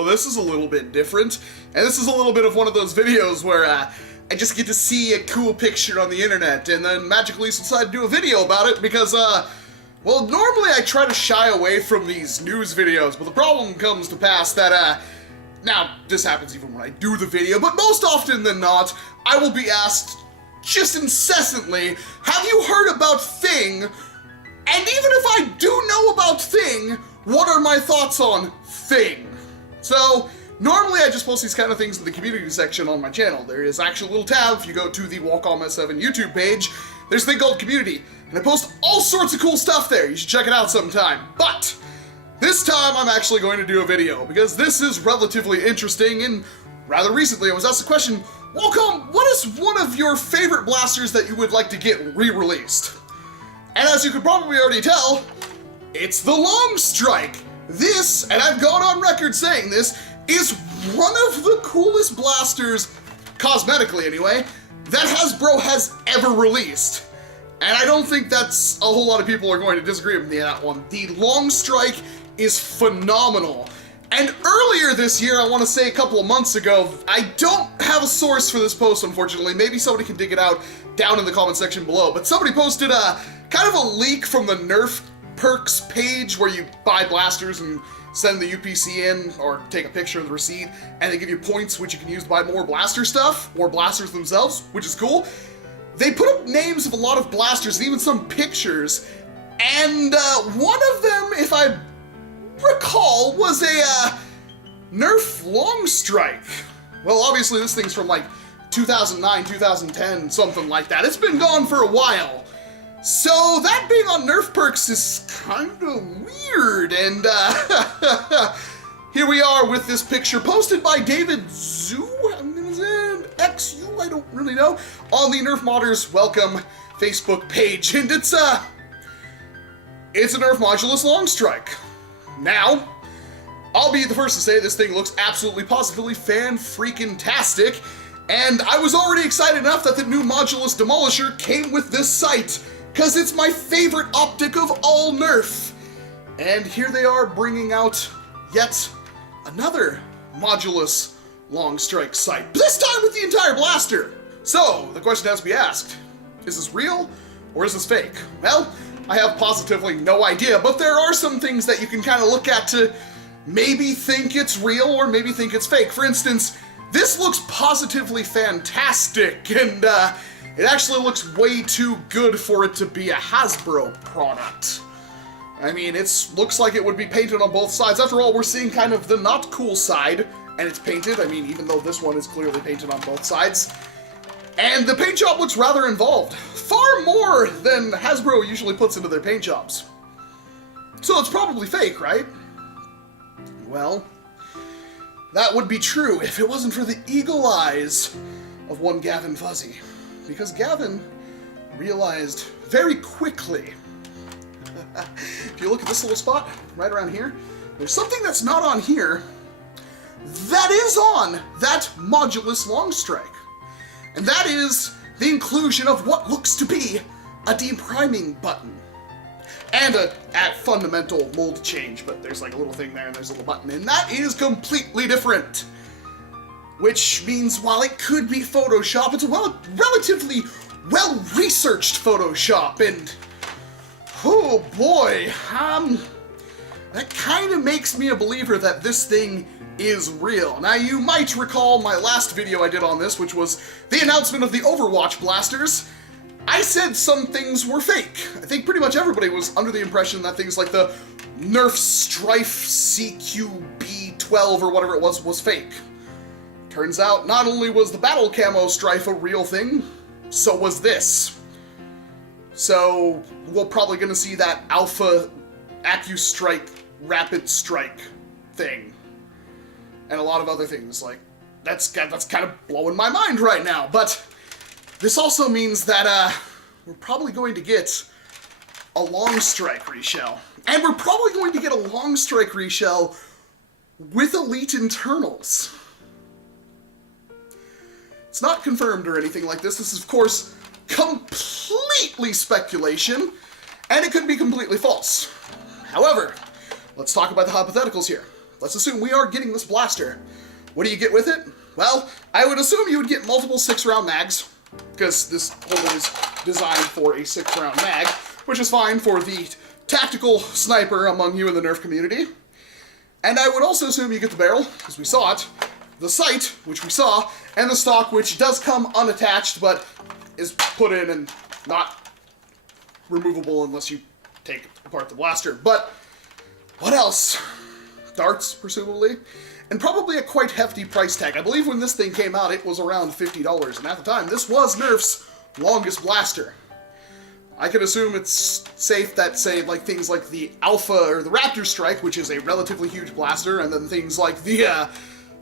well, this is a little bit different, and this is a little bit of one of those videos where I just get to see a cool picture on the internet and then magically decide to do a video about it because, well, normally I try to shy away from these news videos, but the problem comes to pass that, now, this happens even when I do the video, but most often than not, I will be asked just incessantly, have you heard about Thing? And even if I do know about Thing, what are my thoughts on Thing? So, normally I just post these kind of things in the community section on my channel. There is actually a little tab, if you go to the Walcom S7 YouTube page, there's a thing called Community, and I post all sorts of cool stuff there. You should check it out sometime. But this time I'm actually going to do a video, because this is relatively interesting, and rather recently I was asked the question, Walcom, what is one of your favorite blasters that you would like to get re-released? And as you could probably already tell, it's the Longstrike. This, and I've gone on record saying this, is one of the coolest blasters, cosmetically anyway, that Hasbro has ever released. And I don't think that's a whole lot of people are going to disagree with me on that one. The Longstrike is phenomenal. And earlier this year, I want to say a couple of months ago, I don't have a source for this post, unfortunately. Maybe somebody can dig it out down in the comment section below. But somebody posted a kind of a leak from the NERF Perks page where you buy blasters and send the UPC in or take a picture of the receipt, and they give you points which you can use to buy more blaster stuff, or blasters themselves, which is cool. They put up names of a lot of blasters and even some pictures, and one of them, if I recall, was a NERF Longstrike. Well, obviously this thing's from like 2009, 2010, something like that. It's been gone for a while. So that being on NERF Perks is kind of weird, and here we are with this picture posted by David Zoo, XU, I don't really know, on the NERF Modders Welcome Facebook page, and it's a NERF Modulus Longstrike. Now, I'll be the first to say this thing looks absolutely positively fan-freaking-tastic, and I was already excited enough that the new Modulus Demolisher came with this sight, because it's my favorite optic of all NERF. And here they are bringing out yet another Modulus Longstrike sight, this time with the entire blaster. So, the question has to be asked, is this real or is this fake? Well, I have positively no idea, but there are some things that you can kind of look at to maybe think it's real or maybe think it's fake. For instance, this looks positively fantastic, and it actually looks way too good for it to be a Hasbro product. I mean, it looks like it would be painted on both sides. After all, we're seeing kind of the not cool side, and it's painted. I mean, even though this one is clearly painted on both sides. And the paint job looks rather involved. Far more than Hasbro usually puts into their paint jobs. So it's probably fake, right? Well, that would be true if it wasn't for the eagle eyes of one Gavin Fuzzy. Because Gavin realized very quickly, if you look at this little spot right around here, there's something that's not on here that is on that Modulus Longstrike. And that is the inclusion of what looks to be a depriming button. And a fundamental mold change, but there's like a little thing there and there's a little button, and that is completely different. Which means while it could be Photoshop, it's a relatively well-researched Photoshop, and oh boy, that kind of makes me a believer that this thing is real. Now, you might recall my last video I did on this, which was the announcement of the Overwatch blasters. I said some things were fake. I think pretty much everybody was under the impression that things like the NERF Strife CQB12 or whatever it was fake. Turns out, not only was the Battle Camo Strife a real thing, so was this. So, we're probably gonna see that Alpha AccuStrike Rapid Strike thing. And a lot of other things, like, that's kind of blowing my mind right now, but this also means that, we're probably going to get a Longstrike reshell. And we're probably going to get a Longstrike reshell with Elite internals. It's not confirmed or anything like this. This is, of course, completely speculation, and it could be completely false. However, let's talk about the hypotheticals here. let's assume we are getting this blaster. What do you get with it? Well, I would assume you would get multiple 6-round mags, because this holder is designed for a 6-round mag, which is fine for the tactical sniper among you in the Nerf community. And I would also assume you get the barrel, because we saw it, the sight, which we saw, and the stock, which does come unattached, but is put in and not removable unless you take apart the blaster. But what else? Darts, presumably. And probably a quite hefty price tag. I believe when this thing came out, it was around $50, and at the time, this was Nerf's longest blaster. I can assume it's safe that, say, like things like the Alpha or the Raptor Strike, which is a relatively huge blaster, and then things like the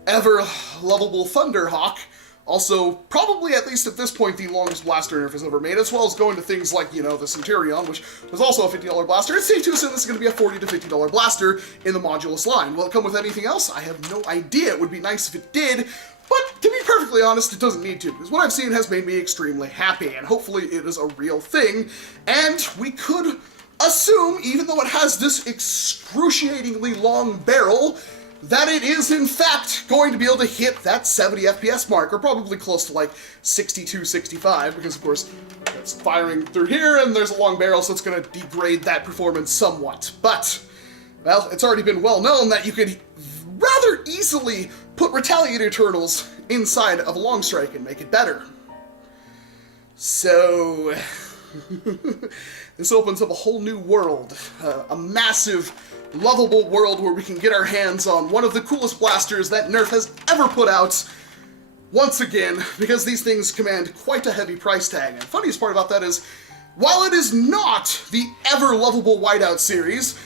ever-lovable Thunderhawk, also probably, at least at this point, the longest blaster Nerf has ever made, as well as going to things like, you know, the Centurion, which was also a $50 blaster. It's safe to assume this is going to be a $40 to $50 blaster in the Modulus line. Will it come with anything else? I have no idea. It would be nice if it did, but to be perfectly honest, it doesn't need to, because what I've seen has made me extremely happy, and hopefully it is a real thing, and we could assume, even though it has this excruciatingly long barrel, that it is in fact going to be able to hit that 70 FPS mark, or probably close to like 62, 65, because of course it's firing through here and there's a long barrel, so it's going to degrade that performance somewhat. But, well, it's already been well known that you could rather easily put Retaliator turtles inside of a Longstrike and make it better. So, this opens up a whole new world, a massive, lovable world where we can get our hands on one of the coolest blasters that Nerf has ever put out, once again, because these things command quite a heavy price tag. And the funniest part about that is, while it is not the ever-lovable Whiteout series,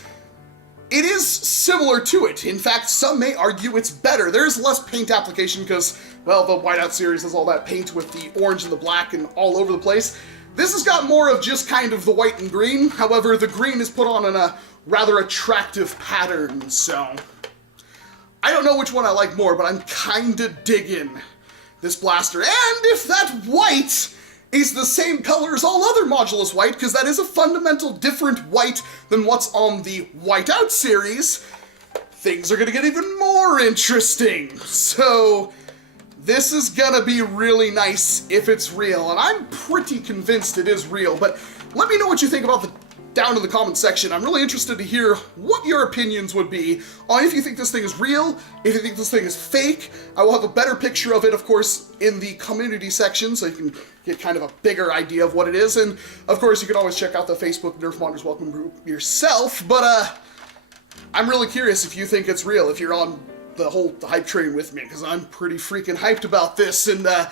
it is similar to it. In fact, some may argue it's better. There's less paint application because, well, the Whiteout series has all that paint with the orange and the black and all over the place. This has got more of just kind of the white and green. However, the green is put on in a rather attractive pattern, so I don't know which one I like more, but I'm kinda digging this blaster. And if that white is the same color as all other Modulus white, because that is a fundamental different white than what's on the Whiteout series, things are gonna get even more interesting. So this is gonna be really nice if it's real, and I'm pretty convinced it is real, but let me know what you think about down in the comment section. I'm really interested to hear what your opinions would be on if you think this thing is real, if you think this thing is fake. I will have a better picture of it, of course, in the community section, so you can get kind of a bigger idea of what it is, and of course you can always check out the Facebook Nerf Modders Welcome group yourself, but I'm really curious if you think it's real, if you're on the whole hype train with me, because I'm pretty freaking hyped about this, and let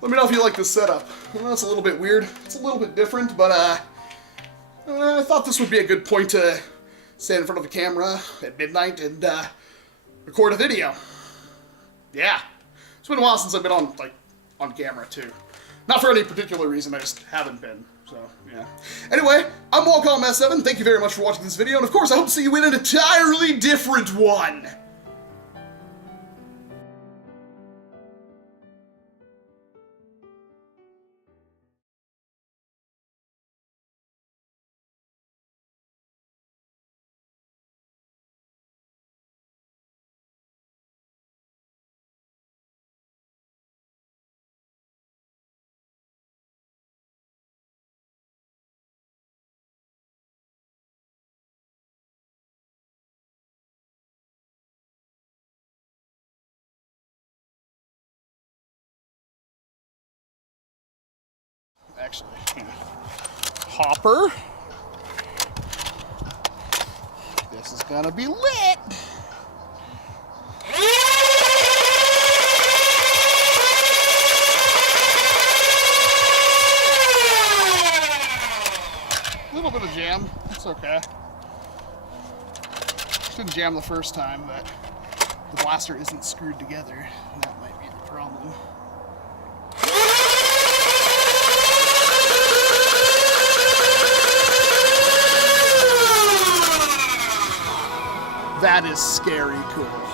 me know if you like this setup. I know it's a little bit weird, it's a little bit different, but I thought this would be a good point to stand in front of a camera at midnight and record a video. Yeah, it's been a while since I've been on camera too. Not for any particular reason, I just haven't been. So, yeah. Anyway, I'm Walcom S7, thank you very much for watching this video, and of course I hope to see you in an entirely different one! Actually, hopper. This is gonna be lit. A little bit of jam, it's okay. Didn't jam the first time, but the blaster isn't screwed together. That might be the problem. That is scary cool.